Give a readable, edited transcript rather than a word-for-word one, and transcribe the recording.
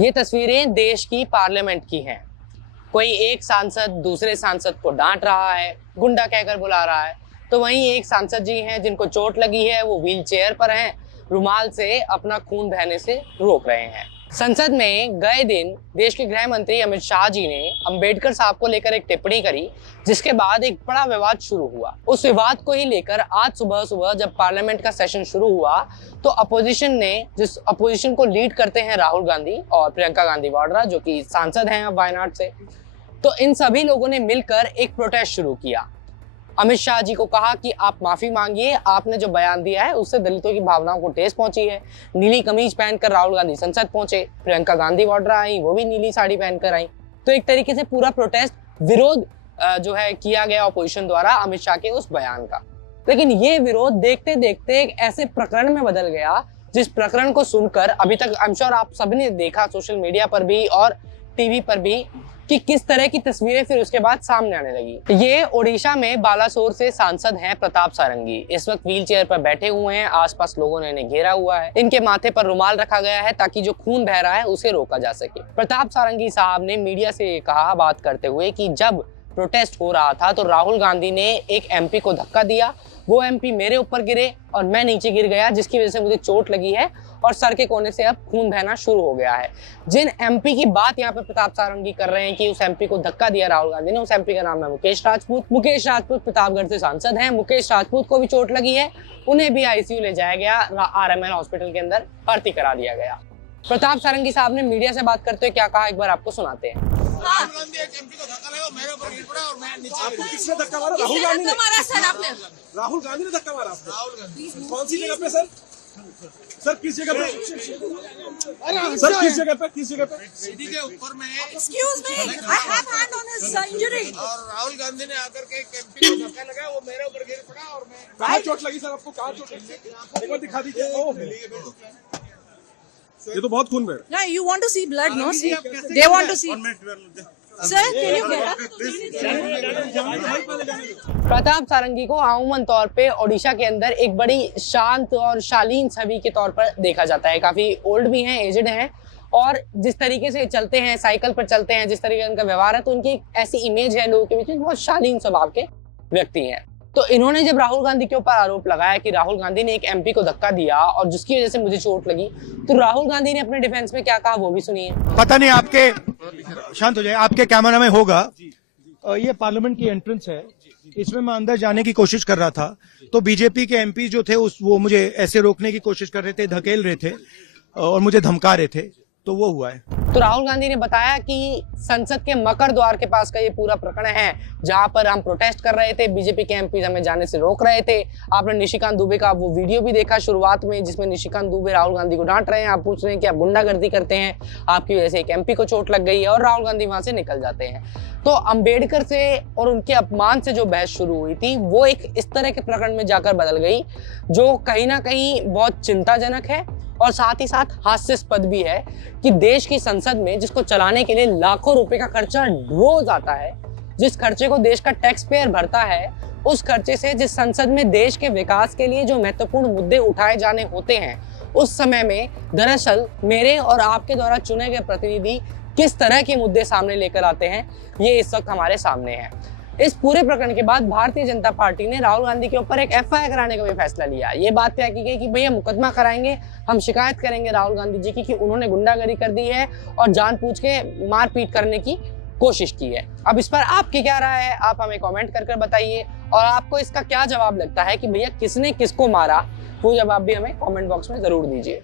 ये तस्वीरें देश की पार्लियामेंट की हैं। कोई एक सांसद दूसरे सांसद को डांट रहा है, गुंडा कहकर बुला रहा है, तो वहीं एक सांसद जी हैं जिनको चोट लगी है, वो व्हील चेयर पर हैं, रुमाल से अपना खून बहने से रोक रहे हैं। संसद में गए दिन देश के गृह मंत्री अमित शाह जी ने अंबेडकर साहब को लेकर एक टिप्पणी करी, जिसके बाद एक बड़ा विवाद शुरू हुआ। उस विवाद को ही लेकर आज सुबह जब पार्लियामेंट का सेशन शुरू हुआ तो अपोजिशन ने, जिस अपोजिशन को लीड करते हैं राहुल गांधी और प्रियंका गांधी वाड्रा, जो कि सांसद हैं अब वायनाड से, तो इन सभी लोगों ने मिलकर एक प्रोटेस्ट शुरू किया। अमित शाह जी को कहा कि आप माफी मांगिए, आपने जो बयान दिया है उससे दलितों की भावनाओं को ठेस पहुंची है। नीली कमीज पहनकर राहुल गांधी संसद पहुंचे, प्रियंका गांधी वाड्रा आई, वो भी नीली साड़ी पहनकर आई। तो एक तरीके से पूरा प्रोटेस्ट विरोध जो है किया गया अपोजिशन द्वारा अमित शाह के उस बयान का। लेकिन ये विरोध देखते देखते एक ऐसे प्रकरण में बदल गया, जिस प्रकरण को सुनकर अभी तक आई एम श्योर आप सभी ने देखा सोशल मीडिया पर भी और टीवी पर भी कि किस तरह की तस्वीरें फिर उसके बाद सामने आने लगी। ये ओडिशा में बालासोर से सांसद हैं प्रताप सारंगी। इस वक्त व्हील चेयर पर बैठे हुए हैं, आसपास लोगों ने इन्हें घेरा हुआ है, इनके माथे पर रुमाल रखा गया है ताकि जो खून बह रहा है उसे रोका जा सके। प्रताप सारंगी साहब ने मीडिया से कहा, बात करते हुए, कि जब प्रोटेस्ट हो रहा था तो राहुल गांधी ने एक एमपी को धक्का दिया, वो एमपी मेरे ऊपर गिरे और मैं नीचे गिर गया, जिसकी वजह से मुझे चोट लगी है और सर के कोने से अब खून बहना शुरू हो गया है। जिन एमपी की बात यहाँ पे प्रताप सारंगी कर रहे हैं कि उस एमपी को धक्का दिया राहुल गांधी ने, उस एमपी का नाम है मुकेश राजपूत। मुकेश राजपूत प्रतापगढ़ से सांसद हैं। मुकेश राजपूत को भी चोट लगी है, उन्हें भी आईसीयू ले जाया गया, आरएमएल हॉस्पिटल के अंदर भर्ती करा दिया गया। प्रताप सारंगी साहब ने मीडिया से बात करते हुए क्या कहा, एक बार आपको सुनाते हैं। राहुल गांधी एक एमपी को धक्का लगा, मेरे ऊपर गिर पड़ा और मैं नीचे। आपको किसने धक्का मारा? राहुल गांधी ने मारा सर, आपने राहुल गांधी ने धक्का मारा आपको? राहुल गांधी कौन सी जगह पे सर? सर किस जगह पे? सर किस जगह पे? किस जगह पे? सीढ़ी के ऊपर में। Excuse me, I have hand on his injury. और राहुल गांधी ने आकर के एक एमपी को धक्का लगा, वो मेरे ऊपर गिर पड़ा और मैं। कहाँ चोट लगी सर आपको? कहाँ चोट लगी? एक बार दिखा दीजिए। ओह, ये तो बहुत खून बह रहा No, you want to see blood, no? See, they want to see. Sir, can you get up? Pratap Sarangi को अमूमन तौर पे ओडिशा के अंदर एक बड़ी शांत और शालीन छवि के तौर पर देखा जाता है। काफी ओल्ड भी हैं, एजड हैं, और जिस तरीके से चलते हैं, साइकिल पर चलते हैं, जिस तरीके का उनका व्यवहार है, तो उनकी एक ऐसी इमेज है लोगों के बीच में, बहुत शालीन स्वभाव के व्यक्ति हैं। तो इन्होंने जब राहुल गांधी के ऊपर आरोप लगाया कि राहुल गांधी ने एक एमपी को धक्का दिया और जिसकी वजह से मुझे चोट लगी, तो राहुल गांधी ने अपने डिफेंस में क्या कहा वो भी सुनिए। पता नहीं आपके, शांत हो जाए, आपके कैमरा में होगा। ये पार्लियामेंट की एंट्रेंस है, इसमें मैं अंदर जाने की कोशिश कर रहा था, तो बीजेपी के एमपी जो थे वो मुझे ऐसे रोकने की कोशिश कर रहे थे, धकेल रहे थे और मुझे धमका रहे थे, तो वो हुआ है। तो राहुल गांधी ने बताया कि संसद के मकर द्वार के पास का ये पूरा प्रकरण है, जहां पर हम प्रोटेस्ट कर रहे थे, बीजेपी के एमपी हमें जाने से रोक रहे थे। आपने निशिकांत दुबे का वो वीडियो भी देखा शुरुआत में, जिसमें निशिकांत दुबे राहुल गांधी को डांट रहे हैं, आप पूछ रहे हैं कि आप गुंडागर्दी करते हैं, आपकी वजह से एक एमपी को चोट लग गई है, और राहुल गांधी वहां से निकल जाते हैं। तो अंबेडकर से और उनके अपमान से जो बहस शुरू हुई थी, वो एक इस तरह के प्रकरण में जाकर बदल गई, जो कहीं ना कहीं बहुत चिंताजनक है और साथ ही साथ हास्यास्पद भी है कि देश की संसद में, जिसको चलाने के लिए लाखों रुपए का खर्चा रोज आता है, जिस खर्चे को देश का टैक्स पेयर भरता है, उस खर्चे से जिस संसद में देश के विकास के लिए जो महत्वपूर्ण मुद्दे उठाए जाने होते हैं, उस समय में दरअसल मेरे और आपके द्वारा चुने गए प्रतिनिधि किस तरह के मुद्दे सामने लेकर आते हैं, ये इस वक्त हमारे सामने है। इस पूरे प्रकरण के बाद भारतीय जनता पार्टी ने राहुल गांधी के ऊपर एक एफआईआर कराने का भी फैसला लिया। ये बात तय की गई कि भैया मुकदमा कराएंगे, हम शिकायत करेंगे राहुल गांधी जी की कि उन्होंने गुंडागर्दी कर दी है और जानबूझ के मारपीट करने की कोशिश की है। अब इस पर आपकी क्या राय है, आप हमें कमेंट कर बताइए, और आपको इसका क्या जवाब लगता है कि भैया किसने किसको मारा, वो जवाब भी हमें कमेंट बॉक्स में जरूर दीजिए।